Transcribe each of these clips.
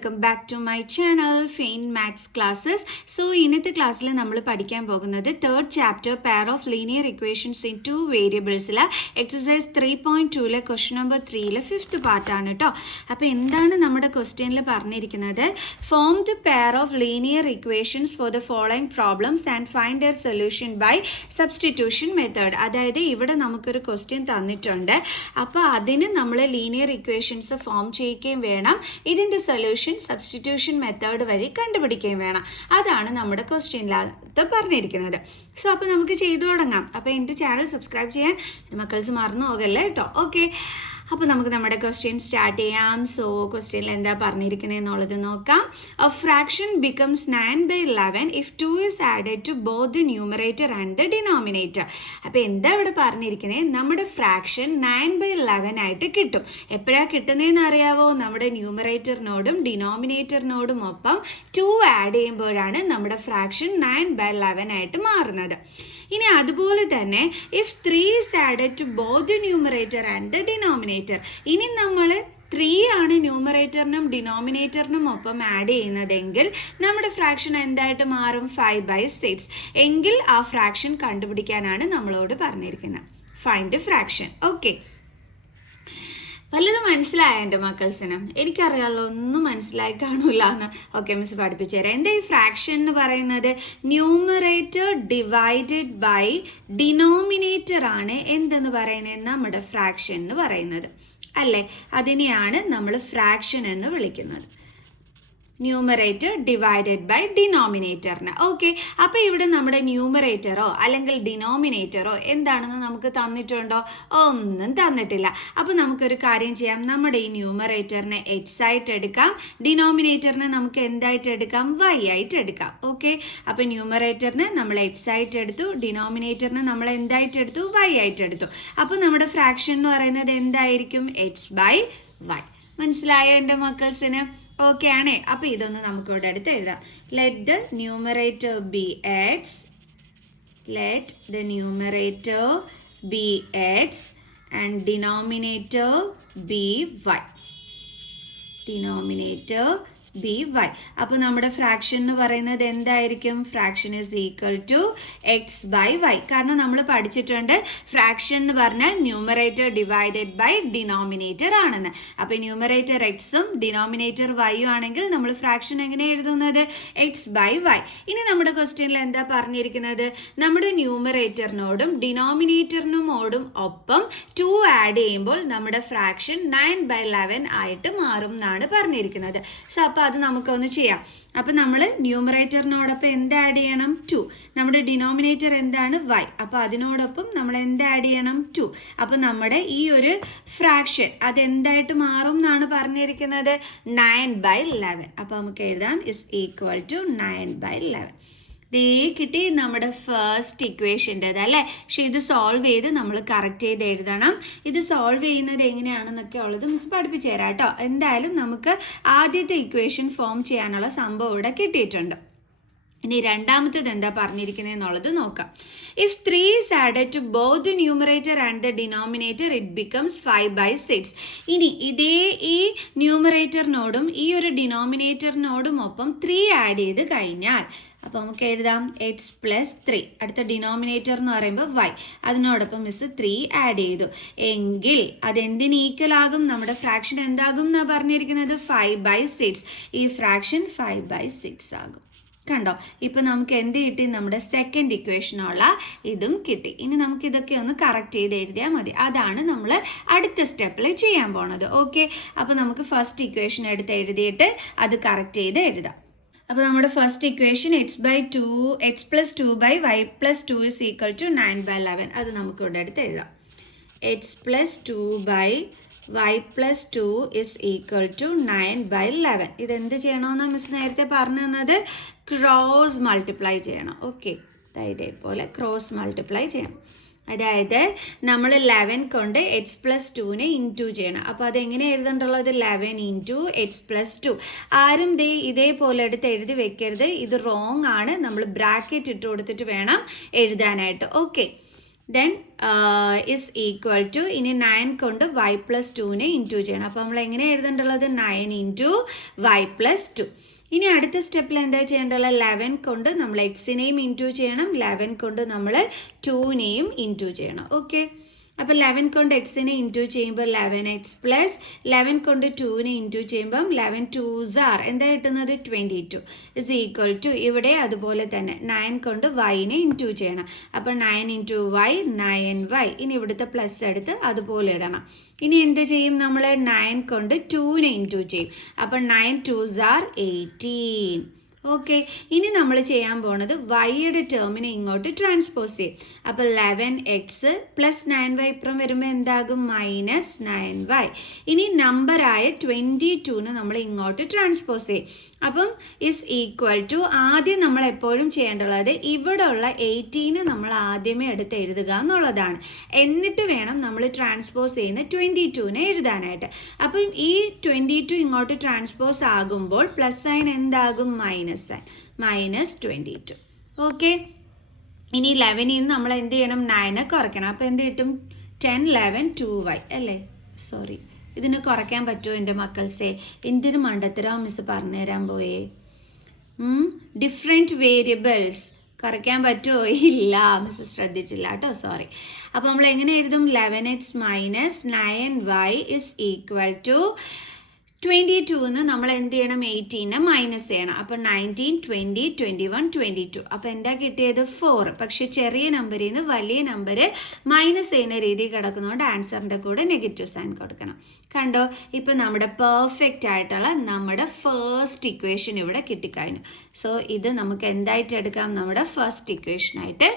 welcome back to my channel Maths Classes. So ഇന്നത്തെ ക്ലാസ്സിൽ നമ്മൾ പഠിക്കാൻ പോകുന്നത് third chapter pair of linear equations in two variables ല exercise 3.2 ലെ question number 3 ലെ fifth part ആണ് ട്ടോ. അപ്പോൾ എന്താണ് നമ്മുടെ ക്വസ്റ്റ്യനിൽ പറഞ്ഞിരിക്കുന്നത്? Form the pair of linear equations for the following problems and find their solution by substitution method. അതായത് ഇവിടെ നമുക്കൊരു ക്വസ്റ്റ്യൻ തന്നിട്ടുണ്ട്. അപ്പോൾ അതിന് നമ്മൾ ലീനിയർ ഇക്വേഷൻസ് ഫോം ചെയ്യുകയും വേണം, ഇതിൻ്റെ സൊല്യൂഷൻ സബ്സ്റ്റിറ്റ്യൂഷൻ മെത്തേഡ് വഴി കണ്ടുപിടിക്കുകയും വേണം. അതാണ് നമ്മുടെ ക്വസ്റ്റ്യനിനകത്ത് പറഞ്ഞിരിക്കുന്നത്. സോ അപ്പോൾ നമുക്ക് ചെയ്തു തുടങ്ങാം. അപ്പോൾ എൻ്റെ ചാനൽ സബ്സ്ക്രൈബ് ചെയ്യാൻ മക്കൾസ് മറന്നു പോകല്ലേ കേട്ടോ. ഓക്കെ, അപ്പോൾ നമുക്ക് നമ്മുടെ ക്വസ്റ്റ്യൻ സ്റ്റാർട്ട് ചെയ്യാം. സോ ക്വസ്റ്റ്യനിൽ എന്താ പറഞ്ഞിരിക്കുന്നത് എന്നുള്ളത് നോക്കാം. A fraction becomes 9/11 if 2 is added to both the numerator and the denominator. അപ്പോൾ എന്താ ഇവിടെ പറഞ്ഞിരിക്കുന്നത്? നമ്മുടെ ഫ്രാക്ഷൻ 9/11 ആയിട്ട് കിട്ടും. എപ്പോഴാണ് കിട്ടുന്നതെന്ന് അറിയാവോ? നമ്മുടെ ന്യൂമറേറ്ററിനോടും ഡിനോമിനേറ്ററിനോടും ഒപ്പം 2 ആഡ് ചെയ്യുമ്പോഴാണ് നമ്മുടെ ഫ്രാക്ഷൻ 9/11 ആയിട്ട് മാറുന്നത്. ഇനി അതുപോലെ തന്നെ if 3 is added to both the numerator and the denominator. ഇനി നമ്മൾ 3 ആണ് ന്യൂമറേറ്ററിനും ഡിനോമിനേറ്ററിനും ഒപ്പം ആഡ് ചെയ്യുന്നതെങ്കിൽ നമ്മുടെ ഫ്രാക്ഷൻ എന്തായിട്ട് മാറും? 5/6. എങ്കിൽ ആ ഫ്രാക്ഷൻ കണ്ടുപിടിക്കാനാണ് നമ്മളോട് പറഞ്ഞിരിക്കുന്നത്. Find the fraction. ഓക്കെ, വല്ലതും മനസ്സിലായ എൻ്റെ മക്കൾസിന്? എനിക്കറിയാമല്ലോ ഒന്നും മനസ്സിലായി കാണൂല എന്ന്. ഓക്കെ, മിസ് പഠിപ്പിച്ചു തരാം. എന്താ ഈ ഫ്രാക്ഷൻ എന്ന് പറയുന്നത്? ന്യൂമറേറ്റർ ഡിവൈഡഡ് ബൈ ഡിനോമിനേറ്റർ ആണ് എന്തെന്ന് പറയുന്നത്? നമ്മുടെ ഫ്രാക്ഷൻ എന്ന് പറയുന്നത് അല്ലേ? അതിനെയാണ് നമ്മൾ ഫ്രാക്ഷൻ എന്ന് വിളിക്കുന്നത്. ന്യൂമറേറ്റർ ഡിവൈഡഡ് ബൈ ഡിനോമിനേറ്ററിന്. ഓക്കെ, അപ്പോൾ ഇവിടെ നമ്മുടെ ന്യൂമറേറ്ററോ അല്ലെങ്കിൽ ഡിനോമിനേറ്ററോ എന്താണെന്ന് നമുക്ക് തന്നിട്ടുണ്ടോ? ഒന്നും തന്നിട്ടില്ല. അപ്പോൾ നമുക്കൊരു കാര്യം ചെയ്യാം. നമ്മുടെ ഈ ന്യൂമറേറ്ററിനെ എക്സ് ആയിട്ട് എടുക്കാം, ഡിനോമിനേറ്ററിനെ നമുക്ക് എന്തായിട്ട് എടുക്കാം? വൈ ആയിട്ട് എടുക്കാം. ഓക്കെ, അപ്പോൾ ന്യൂമറേറ്ററിന് നമ്മൾ എക്സ് ആയിട്ട് എടുത്തു, ഡിനോമിനേറ്ററിന് നമ്മൾ എന്തായിട്ട് എടുത്തു? വൈ ആയിട്ട് എടുത്തു. അപ്പോൾ നമ്മുടെ ഫ്രാക്ഷൻ എന്ന് പറയുന്നത് എന്തായിരിക്കും? x/y. മനസ്സിലായോ എൻ്റെ മക്കൾസിന്? ഓക്കെ ആണേ. അപ്പോൾ ഇതൊന്ന് നമുക്ക് ഇവിടെ അടുത്ത് എഴുതാം. Let the numerator be x, let the numerator be x and denominator be y. Denominator be y. അപ്പോൾ നമ്മുടെ ഫ്രാക്ഷൻ എന്ന് പറയുന്നത് എന്തായിരിക്കും? Fraction is equal to x/y. കാരണം നമ്മൾ പഠിച്ചിട്ടുണ്ട് ഫ്രാക്ഷൻ എന്ന് പറഞ്ഞാൽ ന്യൂമറേറ്റർ ഡിവൈഡഡ് ബൈ ഡിനോമിനേറ്റർ ആണെന്ന്. അപ്പോൾ ന്യൂമറേറ്റർ എക്സും ഡിനോമിനേറ്റർ വൈയും ആണെങ്കിൽ നമ്മൾ ഫ്രാക്ഷൻ എങ്ങനെ എഴുതുന്നത്? x/y. ഇനി നമ്മുടെ ക്വസ്റ്റ്യനിൽ എന്താ പറഞ്ഞിരിക്കുന്നത്? നമ്മുടെ ന്യൂമറേറ്ററിനോടും ഡിനോമിനേറ്ററിനോടും ഒപ്പം 2 ആഡ് ചെയ്യുമ്പോൾ നമ്മുടെ ഫ്രാക്ഷൻ 9/11 ആയിട്ട് മാറും എന്നാണ് പറഞ്ഞിരിക്കുന്നത്. സോ അപ്പോൾ അത് നമുക്കൊന്ന് ചെയ്യാം. അപ്പോൾ നമ്മൾ ന്യൂമറേറ്ററിനോടൊപ്പം എന്ത് ആഡ് ചെയ്യണം? 2. നമ്മുടെ ഡിനോമിനേറ്റർ എന്താണ്? y. അപ്പോൾ അതിനോടൊപ്പം നമ്മൾ എന്ത് ആഡ് ചെയ്യണം? 2. അപ്പോൾ നമ്മുടെ ഈ ഒരു ഫ്രാക്ഷൻ അതെന്തായിട്ട് മാറും എന്നാണ് പറഞ്ഞിരിക്കുന്നത്? 9/11. അപ്പോൾ നമുക്ക് എഴുതാം ഇസ് ഈക്വൽ ടു 9/11. ദേ കിട്ടി നമ്മുടെ ഫസ്റ്റ് ഇക്വേഷൻ്റെത് അല്ലേ? പക്ഷേ ഇത് സോൾവ് ചെയ്ത് നമ്മൾ കറക്റ്റ് ചെയ്ത് എഴുതണം. ഇത് സോൾവ് ചെയ്യുന്നത് എങ്ങനെയാണെന്നൊക്കെ ഉള്ളത് മിസ് പഠിപ്പിച്ചു തരാം കേട്ടോ. എന്തായാലും നമുക്ക് ആദ്യത്തെ ഇക്വേഷൻ ഫോം ചെയ്യാനുള്ള സംഭവം ഇവിടെ കിട്ടിയിട്ടുണ്ട്. ഇനി രണ്ടാമത്തേത് എന്താ പറഞ്ഞിരിക്കുന്നത് എന്നുള്ളത് നോക്കാം. If 3 is added to both the numerator and the denominator it becomes 5/6. ഇനി ഇതേ ഈ ന്യൂമറേറ്ററിനോടും ഈ ഒരു ഡിനോമിനേറ്ററിനോടും ഒപ്പം 3 ആഡ് ചെയ്ത് കഴിഞ്ഞാൽ അപ്പോൾ നമുക്ക് എഴുതാം x+3. അടുത്ത ഡിനോമിനേറ്റർ എന്ന് പറയുമ്പോൾ y. അതിനോടൊപ്പം മിസ് 3 ആഡ് ചെയ്തു എങ്കിൽ അതെന്തിന് ഈക്വൽ ആകും? നമ്മുടെ ഫ്രാക്ഷൻ എന്താകും എന്നാണ് പറഞ്ഞിരിക്കുന്നത്? 5/6. ഈ ഫ്രാക്ഷൻ 5/6 ആകും. കണ്ടോ? ഇപ്പം നമുക്ക് എന്ത് കിട്ടി? നമ്മുടെ സെക്കൻഡ് ഇക്വേഷനുള്ള ഇതും കിട്ടി. ഇനി നമുക്ക് ഇതൊക്കെ ഒന്ന് കറക്റ്റ് ചെയ്ത് എഴുതിയാൽ മതി. അതാണ് നമ്മൾ അടുത്ത സ്റ്റെപ്പിൽ ചെയ്യാൻ പോണത്. ഓക്കെ, അപ്പോൾ നമുക്ക് ഫസ്റ്റ് ഇക്വേഷൻ എടുത്ത് എഴുതിയിട്ട് അത് കറക്റ്റ് ചെയ്ത് എഴുതാം. അപ്പോൾ നമ്മുടെ first equation x+2/y+2 is equal to 9/11. അത് നമുക്ക് ഇവിടെ അടുത്ത് എഴുതാം. x+2/y+2 is equal to 9/11. ഇതെന്ത് ചെയ്യണമെന്ന് മിസ് നേരത്തെ പറഞ്ഞു തന്നത്? ക്രോസ് മൾട്ടിപ്ലൈ ചെയ്യണം. ഓക്കെ, ഇതേപോലെ ക്രോസ് മൾട്ടിപ്ലൈ ചെയ്യണം. അതായത് നമ്മൾ 11 കൊണ്ട് x+2നെ ഇൻറ്റു ചെയ്യണം. അപ്പോൾ അതെങ്ങനെ എഴുതേണ്ടുള്ളത്? 11 ഇൻറ്റു x+2. ആരും ഇതേപോലെ എടുത്ത് എഴുതി വെക്കരുത്, ഇത് റോങ് ആണ്. നമ്മൾ ബ്രാക്കറ്റ് ഇട്ട് കൊടുത്തിട്ട് വേണം എഴുതാനായിട്ട്. Okay, then is equal to ഇനി 9 കൊണ്ട് y പ്ലസ് 2നെ ഇൻറ്റു ചെയ്യണം. അപ്പോൾ നമ്മൾ എങ്ങനെ എഴുതേണ്ടുള്ളത് 9 ഇൻറ്റു y പ്ലസ് 2. ഇനി അടുത്ത സ്റ്റെപ്പിൽ എന്താ ചെയ്യേണ്ടത്? 11 കൊണ്ട് നമ്മൾ എക്സിനെയും ഇൻറ്റു ചെയ്യണം, 11 കൊണ്ട് നമ്മൾ 2നെയും ഇൻറ്റു ചെയ്യണം. ഓക്കെ, അപ്പോൾ 11 കൊണ്ട് എക്സിനെ ഇൻറ്റു ചെയ്യുമ്പോൾ 11x പ്ലസ് 11 കൊണ്ട് 2നെ ഇൻറ്റു ചെയ്യുമ്പം 11 2s are എന്താ കിട്ടുന്നത്? 22 ഇസ് ഈക്വൽ ടു ഇവിടെ അതുപോലെ തന്നെ 9 കൊണ്ട് yനെ ഇൻറ്റു ചെയ്യണം. അപ്പോൾ 9 ഇൻറ്റു y 9y. ഇനി ഇവിടുത്തെ പ്ലസ് എടുത്ത് അതുപോലെ ഇടണം. ഇനി എന്ത് ചെയ്യും? നമ്മൾ 9 കൊണ്ട് 2നെ ഇൻറ്റു ചെയ്യും. അപ്പോൾ 9 2s are 18. ഓക്കെ, ഇനി നമ്മൾ ചെയ്യാൻ പോണത് വൈയുടെ ടേമിനെ ഇങ്ങോട്ട് ട്രാൻസ്പോസ് ചെയ്യും. അപ്പോൾ 11x പ്ലസ് 9y ഇപ്പുറം വരുമ്പോൾ എന്താകും? Minus 9y. ഇനി നമ്പറായ 22ന് നമ്മൾ ഇങ്ങോട്ട് ട്രാൻസ്പോസ് ചെയ്യും. അപ്പം ഇസ് ഈക്വൽ ടു ആദ്യം നമ്മൾ എപ്പോഴും ചെയ്യേണ്ടുള്ളത് ഇവിടെ ഉള്ള 18 നമ്മൾ ആദ്യമേ എടുത്ത് എഴുതുക എന്നുള്ളതാണ്. എന്നിട്ട് വേണം നമ്മൾ ട്രാൻസ്പോസ് ചെയ്യുന്ന 22നെ എഴുതാനായിട്ട്. അപ്പം ഈ 22 ഇങ്ങോട്ട് ട്രാൻസ്പോസ് ആകുമ്പോൾ പ്ലസ് സൈൻ എന്താകും? Minus sign, minus 22. ഓക്കെ, ഇനി 11ൽ നിന്ന് നമ്മൾ എന്ത് ചെയ്യണം? 9 കുറയ്ക്കണം. അപ്പോൾ എന്ത് കിട്ടും? 10 11 2y അല്ലേ? സോറി, ഇതിന് കുറയ്ക്കാൻ പറ്റുമോ എൻ്റെ മക്കൾസേ? എന്തിനു മണ്ടത്തരം മിസ് പറഞ്ഞുതരാൻ പോയേ? ഡിഫറെൻറ്റ് വേരിയബിൾസ് കുറയ്ക്കാൻ പറ്റുമോ? ഇല്ല, മിസ് ശ്രദ്ധിച്ചില്ല കേട്ടോ, സോറി. അപ്പോൾ നമ്മൾ എങ്ങനെ എഴുതും? 11x minus 9y is equal to 22ന്ന് നമ്മൾ എന്ത് ചെയ്യണം? 18നെ മൈനസ് ചെയ്യണം. അപ്പോൾ 19 20 21 22. അപ്പോൾ എന്താ കിട്ടിയത്? 4. പക്ഷെ ചെറിയ നമ്പറിൽ നിന്ന് വലിയ നമ്പർ മൈനസ് ചെയ്യുന്ന രീതി കിടക്കുന്നതുകൊണ്ട് ആൻസറിൻ്റെ കൂടെ നെഗറ്റീവ് സൈൻ കൊടുക്കണം. കണ്ടോ? ഇപ്പം നമ്മുടെ പെർഫെക്റ്റ് ആയിട്ടുള്ള നമ്മുടെ ഫസ്റ്റ് ഇക്വേഷൻ ഇവിടെ കിട്ടിക്കഴിഞ്ഞു. സോ ഇത് നമുക്ക് എന്തായിട്ട് എടുക്കാം? നമ്മുടെ ഫസ്റ്റ് ഇക്വേഷനായിട്ട്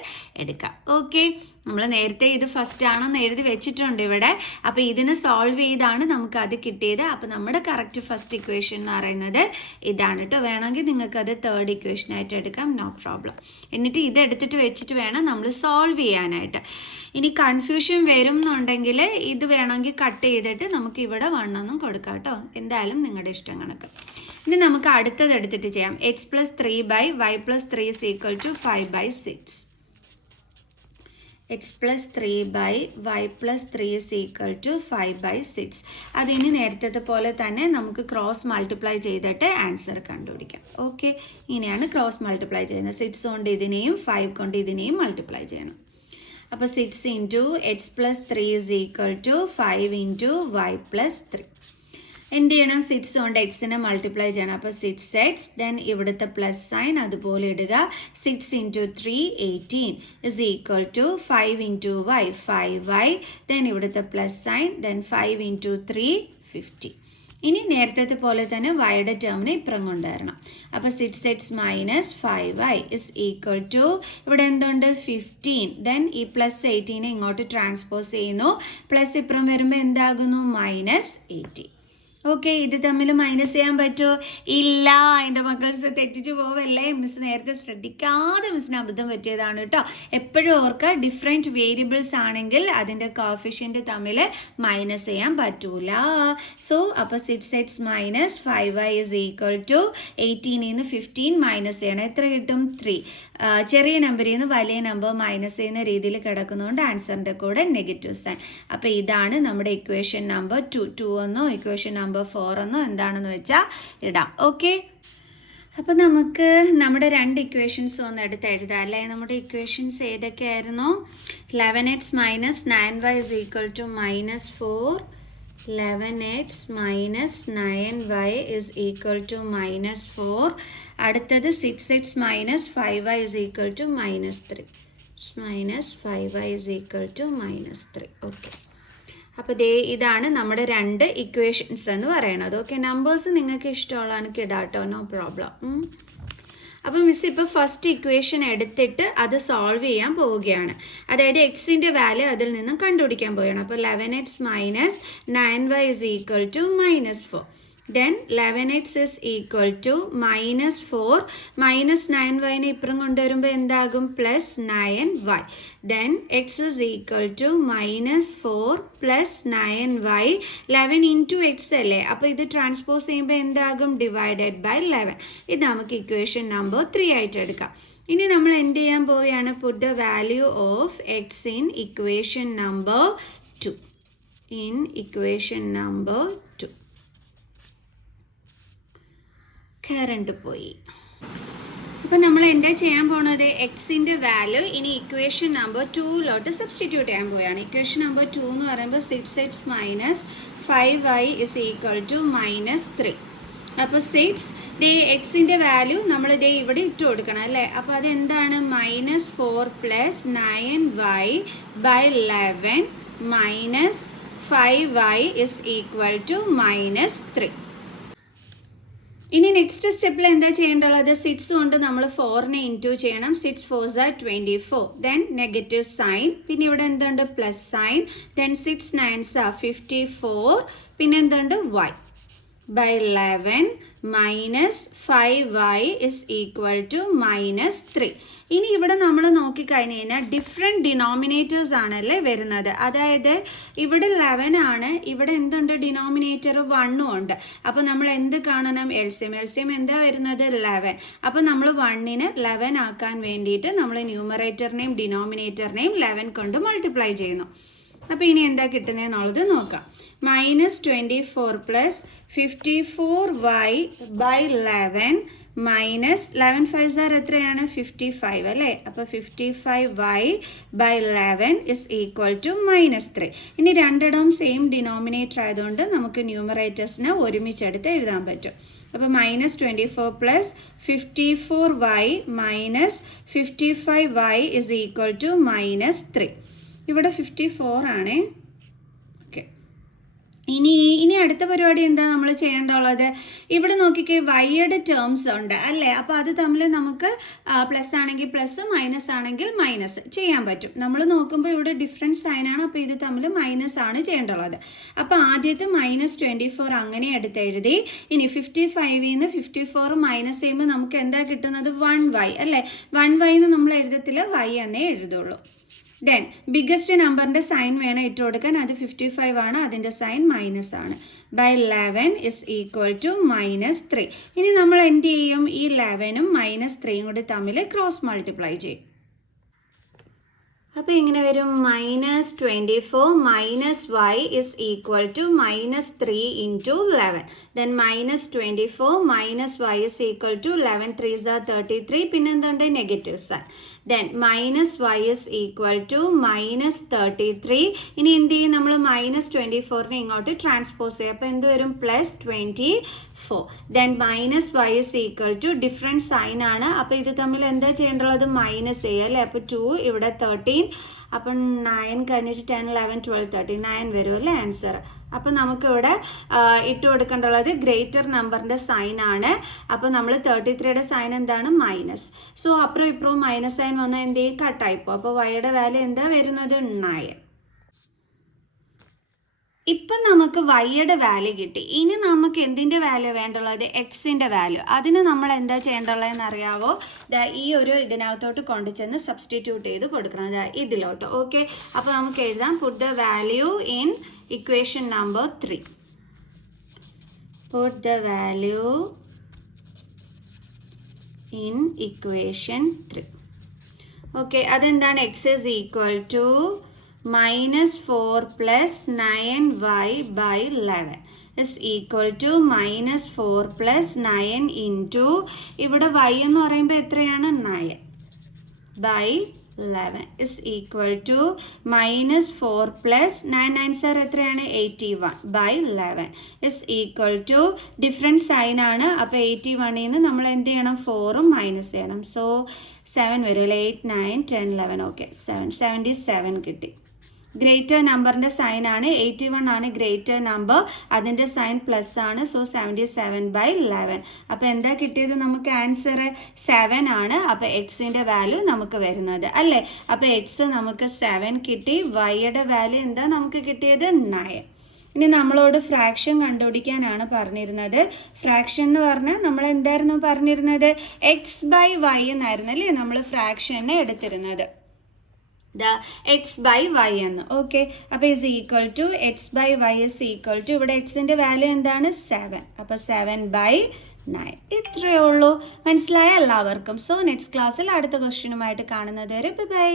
എടുക്കാം. ഓക്കെ, നമ്മൾ നേരത്തെ ഇത് ഫസ്റ്റ് ആണെന്ന് എഴുതി വെച്ചിട്ടുണ്ട് ഇവിടെ. അപ്പോൾ ഇതിന് സോൾവ് ചെയ്താണ് നമുക്ക് അത് കിട്ടിയത്. അപ്പോൾ നമ്മുടെ കറക്റ്റ് ഫസ്റ്റ് ഇക്വേഷൻ എന്ന് പറയുന്നത് ഇതാണ് കേട്ടോ. വേണമെങ്കിൽ നിങ്ങൾക്കത് തേർഡ് ഇക്വേഷനായിട്ട് എടുക്കാം, നോ പ്രോബ്ലം. എന്നിട്ട് ഇത് എടുത്തിട്ട് വെച്ചിട്ട് വേണം നമ്മൾ സോൾവ് ചെയ്യാനായിട്ട്. ഇനി കൺഫ്യൂഷൻ വരും എന്നുണ്ടെങ്കിൽ ഇത് വേണമെങ്കിൽ കട്ട് ചെയ്തിട്ട് നമുക്ക് ഇവിടെ 1 എന്നും കൊടുക്കാം കേട്ടോ. എന്തായാലും നിങ്ങളുടെ ഇഷ്ടം കണക്ക്. ഇനി നമുക്ക് അടുത്തത് എടുത്തിട്ട് ചെയ്യാം. x plus 3/y plus 3 is equal to 5/6. x plus 3/y plus 3 is equal to 5/6. അതിന് നേരത്തെ പോലെ തന്നെ നമുക്ക് ക്രോസ് മൾട്ടിപ്ലൈ ചെയ്തിട്ട് ആൻസർ കണ്ടുപിടിക്കാം. ഓക്കെ, ഇങ്ങനെയാണ് ക്രോസ് മൾട്ടിപ്ലൈ ചെയ്യുന്നത്. 6 കൊണ്ട് ഇതിനെയും 5 കൊണ്ട് ഇതിനെയും മൾട്ടിപ്ലൈ ചെയ്യണം. അപ്പോൾ 6 into X plus 3 is equal to 5 into y plus 3. എന്ത് ചെയ്യണം? 6 കൊണ്ട് എക്സിനെ മൾട്ടിപ്ലൈ ചെയ്യണം. അപ്പോൾ 6x, ദെൻ ഇവിടുത്തെ പ്ലസ് സൈൻ അതുപോലെ ഇടുക. 6 into 3 18 is equal to 5 into y 5y, then ഇവിടുത്തെ പ്ലസ് സൈൻ, ദെൻ 5 ഇൻറ്റു 3 50. ഇനി നേരത്തെ പോലെ തന്നെ വൈയുടെ ടേമിനെ ഇപ്പുറം കൊണ്ടുവരണം. അപ്പോൾ 6x minus 5y is equal to ഇവിടെ എന്തുണ്ട്? 15. ദെൻ ഈ പ്ലസ് 18നെ ഇങ്ങോട്ട് ട്രാൻസ്പോസ് ചെയ്യുന്നു. പ്ലസ് ഇപ്പുറം വരുമ്പോൾ എന്താകുന്നു? മൈനസ് 80. ഓക്കെ, ഇത് തമ്മിൽ മൈനസ് ചെയ്യാൻ പറ്റുമോ? ഇല്ല. എൻ്റെ മക്കൾസ് തെറ്റിച്ച് പോവല്ലേ? മിസ് നേരത്തെ ശ്രദ്ധിക്കാതെ മിസ്സിന് അബദ്ധം പറ്റിയതാണ് കേട്ടോ. എപ്പോഴും ഓർക്കുക, ഡിഫറെൻറ്റ് വേരിയബിൾസ് ആണെങ്കിൽ അതിൻ്റെ കോഫിഷ്യൻ്റ് തമ്മിൽ മൈനസ് ചെയ്യാൻ പറ്റൂല. സോ അപ്പോൾ 6x minus 5y is equal to 18ൽ നിന്ന് 15 മൈനസ് ചെയ്യണം. എത്ര കിട്ടും? 3. ചെറിയ നമ്പറിൽ നിന്ന് വലിയ നമ്പർ മൈനസ് ചെയ്യുന്ന രീതിയിൽ കിടക്കുന്നതുകൊണ്ട് ആൻസറിൻ്റെ കൂടെ നെഗറ്റീവ് സൈൻ. അപ്പോൾ ഇതാണ് നമ്മുടെ ഇക്വേഷൻ നമ്പർ 2 എന്നോ ഇക്വേഷൻ നമ്പർ 4 എന്നോ എന്താണെന്ന് വെച്ചാൽ ഇടാം. ഓക്കെ, അപ്പോൾ നമുക്ക് നമ്മുടെ 2 ഇക്വേഷൻസ് ഒന്ന് എടുത്ത് എഴുതാം അല്ലേ? നമ്മുടെ ഇക്വേഷൻസ് ഏതൊക്കെയായിരുന്നു? 11x minus 9y is equal to minus 4. 11x minus 9y is equal to minus 4. അടുത്തത് 6x minus 5y is equal to minus 3. Minus 5y is equal to minus 3. Okay, അപ്പോൾ ഇതാണ് നമ്മുടെ 2 ഇക്വേഷൻസ് എന്ന് പറയുന്നത്. ഓക്കെ, നമ്പേഴ്സ് നിങ്ങൾക്ക് ഇഷ്ടമുള്ള എനിക്ക് ഇടാം കേട്ടോ, നോ പ്രോബ്ലം. അപ്പോൾ മിസ് ഇപ്പോൾ ഫസ്റ്റ് ഇക്വേഷൻ എടുത്തിട്ട് അത് സോൾവ് ചെയ്യാൻ പോവുകയാണ്. അതായത് എക്സിൻ്റെ വാല്യൂ അതിൽ നിന്നും കണ്ടുപിടിക്കാൻ പോവുകയാണ്. അപ്പോൾ 11x minus 9y is equal to minus 4. then 11x is equal to minus 4 minus 9y നെ ഇപ്പുറം കൊണ്ടുവരുമ്പോൾ എന്താകും plus 9y. then x is equal to minus 4 plus 9y. 11 into x അല്ലേ, അപ്പോൾ ഇത് ട്രാൻസ്പോസ് ചെയ്യുമ്പോൾ എന്താകും divided by 11. ഇത് നമുക്ക് ഇക്വേഷൻ നമ്പർ 3 ആയിട്ട് എടുക്കാം. ഇനി നമ്മൾ എന്ത് ചെയ്യാൻ പോവുകയാണ്, put the value of x in equation number 2. in equation number 2. Current പോയി. അപ്പോൾ നമ്മൾ എന്താ ചെയ്യാൻ പോകുന്നത്, എക്സിൻ്റെ വാല്യൂ ഇനി ഇക്വേഷൻ നമ്പർ 2 സബ്സ്റ്റിറ്റ്യൂട്ട് ചെയ്യാൻ പോവുകയാണ്. ഇക്വേഷൻ നമ്പർ 2 എന്ന് പറയുമ്പോൾ 6x minus 5y is equal to minus 3. അപ്പോൾ 6 എക്സിൻ്റെ വാല്യൂ നമ്മൾ ഇവിടെ ഇട്ട് കൊടുക്കണം അല്ലേ. അപ്പോൾ അതെന്താണ്, minus 4 plus 9y by 11 minus 5y is equal to minus 3. ഇനി നെക്സ്റ്റ് സ്റ്റെപ്പിൽ എന്താ ചെയ്യേണ്ടത്, 6 കൊണ്ട് നമ്മൾ 4നെ ഇൻറ്റു ചെയ്യണം. 6 4s are 24. Then negative sign, പിന്നെ ഇവിടെ എന്തുണ്ട് plus sine. Then 6 9s are 54. പിന്നെ എന്തുണ്ട് y by 11 minus 5y is equal to minus 3. ഇനി ഇവിടെ നമ്മൾ നോക്കിക്കഴിഞ്ഞ് കഴിഞ്ഞാൽ ഡിഫറെൻറ്റ് ഡിനോമിനേറ്റേഴ്സ് ആണല്ലേ വരുന്നത്. അതായത് ഇവിടെ 11 ആണ്, ഇവിടെ എന്തുണ്ട് ഡിനോമിനേറ്റർ 1 ഉണ്ട്. അപ്പോൾ നമ്മൾ എന്ത് കാണണം, എൽസിയം എന്താ വരുന്നത് 11. അപ്പോൾ നമ്മൾ 1നെ 11 ആക്കാൻ വേണ്ടിയിട്ട് നമ്മൾ ന്യൂമറേറ്ററിനെയും ഡിനോമിനേറ്ററിനെയും 11 കൊണ്ട് മൾട്ടിപ്ലൈ ചെയ്യുന്നു. അപ്പോൾ ഇനി എന്താ കിട്ടുന്നതെന്നുള്ളത് നോക്കാം. minus 24 plus 54y by 11 minus 11 5s are എത്രയാണ് 55 അല്ലേ. അപ്പോൾ 55y by 11 is equal to minus 3. ഇനി രണ്ടിടവും സെയിം ഡിനോമിനേറ്റർ ആയതുകൊണ്ട് നമുക്ക് ന്യൂമറേറ്റേഴ്സിനെ ഒരുമിച്ചെടുത്ത് എഴുതാൻ പറ്റും. അപ്പോൾ minus 24 plus 54y minus 55y is equal to minus 3. ഇവിടെ 54 ആണ്. ഓക്കെ, ഇനി അടുത്ത പരിപാടി എന്താ നമ്മൾ ചെയ്യേണ്ടുള്ളത്, ഇവിടെ നോക്കിക്കേ വൈയുടെ ടേംസ് ഉണ്ട് അല്ലേ. അപ്പോൾ അത് തമ്മിൽ നമുക്ക് പ്ലസ് ആണെങ്കിൽ പ്ലസ്, മൈനസ് ആണെങ്കിൽ മൈനസ് ചെയ്യാൻ പറ്റും. നമ്മൾ നോക്കുമ്പോൾ ഇവിടെ ഡിഫറൻറ്റ് സൈനാണ്, അപ്പോൾ ഇത് തമ്മിൽ മൈനസ് ആണ് ചെയ്യേണ്ടുള്ളത്. അപ്പോൾ ആദ്യത്തെ minus 24 അങ്ങനെ എടുത്തെഴുതി. ഇനി 55ൽ നിന്ന് 54 മൈനസ് ചെയ്യുമ്പോൾ നമുക്ക് എന്താ കിട്ടുന്നത് 1y അല്ലേ. 1y എന്ന് നമ്മൾ എഴുതത്തില്ല, y എന്നേ എഴുതുള്ളൂ. ദെൻ ബിഗ്ഗസ്റ്റ് നമ്പറിൻ്റെ സൈൻ വേണം ഇട്ട് കൊടുക്കാൻ, അത് 55 ആണ്, അതിൻ്റെ സൈൻ മൈനസ് ആണ്. by 11 is equal to minus 3. ഇനി നമ്മൾ എന്ത് ചെയ്യും, ഈ 11ഉം minus 3യും കൂടി തമ്മിൽ ക്രോസ് മൾട്ടിപ്ലൈ ചെയ്യും. അപ്പോൾ ഇങ്ങനെ വരും minus 24 minus y is equal to minus 3 into 11. then minus 24 minus y is equal to 11 3s are 33. പിന്നെ എന്തുണ്ട് negative sign. then minus y is equal to minus 33. ഇനി എന്ത് ചെയ്യും, നമ്മൾ minus 24നെ ഇങ്ങോട്ട് ട്രാൻസ്പോസ് ചെയ്യും. അപ്പോൾ എന്ത് വരും plus 24. then minus y is equal to different sign ആണ്, അപ്പോൾ ഇത് തമ്മിൽ എന്താ ചെയ്യേണ്ടത് മൈനസ് ചെയ്യുക അല്ലേ. അപ്പോൾ 2 ഇവിടെ 13, അപ്പം 9 കഴിഞ്ഞിട്ട് 10 11 12 39 വരും അല്ലേ ആൻസർ. അപ്പോൾ നമുക്കിവിടെ ഇട്ട് കൊടുക്കേണ്ടുള്ളത് ഗ്രേറ്റർ നമ്പറിൻ്റെ സൈൻ ആണ്. അപ്പോൾ നമ്മൾ 33യുടെ സൈൻ എന്താണ് മൈനസ്. സോ അപ്പുറം ഇപ്പുറവും മൈനസ് സൈൻ വന്നാൽ എന്ത് ചെയ്യും, കട്ടായിപ്പോൾ. അപ്പോൾ വൈയുടെ വാല്യൂ എന്താ വരുന്നത് 9. ഇപ്പം നമുക്ക് വൈയുടെ വാല്യൂ കിട്ടി. ഇനി നമുക്ക് എന്തിൻ്റെ വാല്യൂ വേണ്ടുള്ളത്, എക്സിൻ്റെ വാല്യൂ. അതിന് നമ്മൾ എന്താ ചെയ്യേണ്ടുള്ളതെന്ന് അറിയാവോ, ഈ ഒരു ഇതിനകത്തോട്ട് കൊണ്ടുചെന്ന് സബ്സ്റ്റിറ്റ്യൂട്ട് ചെയ്ത് കൊടുക്കണം, ഇതിലോട്ട്. ഓക്കെ, അപ്പോൾ നമുക്ക് എഴുതാം put the value in equation number 3. put the value in equation 3. Okay, അതെന്താണ്, x is equal to minus 4 plus 9y by 11 is equal to minus 4 plus 9 into ഇവിടെ y എന്ന് പറയുമ്പോൾ എത്രയാണ് 9 by 11 is equal to minus 4 plus 9 9s are എത്രയാണ് 81 by 11 is equal to different sign ആണ്. അപ്പോൾ 81ൽ നിന്ന് നമ്മൾ എന്ത് ചെയ്യണം, 4ഉം മൈനസ് ചെയ്യണം. സോ 7 വരും, 8 9 10 11. ഓക്കെ, 77 കിട്ടി. ഗ്രേറ്റർ നമ്പറിൻ്റെ സൈൻ ആണ്, 81 ആണ് ഗ്രേറ്റർ നമ്പർ, അതിൻ്റെ സൈൻ പ്ലസ് ആണ്. So 77 by 11. അപ്പോൾ എന്താ കിട്ടിയത് നമുക്ക് ആൻസർ 7 ആണ്. അപ്പോൾ എക്സിൻ്റെ വാല്യൂ നമുക്ക് വരുന്നത് അല്ലേ. അപ്പോൾ എക്സ് നമുക്ക് 7 കിട്ടി, വൈയുടെ വാല്യൂ എന്താ നമുക്ക് കിട്ടിയത് 9. ഇനി നമ്മളോട് ഫ്രാക്ഷൻ കണ്ടുപിടിക്കാനാണ് പറഞ്ഞിരുന്നത്. ഫ്രാക്ഷൻ എന്ന് പറഞ്ഞാൽ നമ്മൾ എന്തായിരുന്നു പറഞ്ഞിരുന്നത്? എക്സ് ബൈ വൈ എന്നായിരുന്നു അല്ലേ നമ്മൾ ഫ്രാക്ഷനെ എടുത്തിരുന്നത്. എക്സ് ബൈ വൈ എന്ന്. ഓക്കെ, അപ്പോൾ is equal to x by y is equal to, ഇവിടെ എക്സിൻ്റെ വാല്യൂ എന്താണ്? 7. അപ്പോൾ 7/9. ഇത്രയേ ഉള്ളൂ. മനസ്സിലായ എല്ലാവർക്കും? സോ നെക്സ്റ്റ് ക്ലാസ്സിൽ അടുത്ത ക്വസ്റ്റ്യനുമായിട്ട് കാണുന്നത് വരെ ബൈ.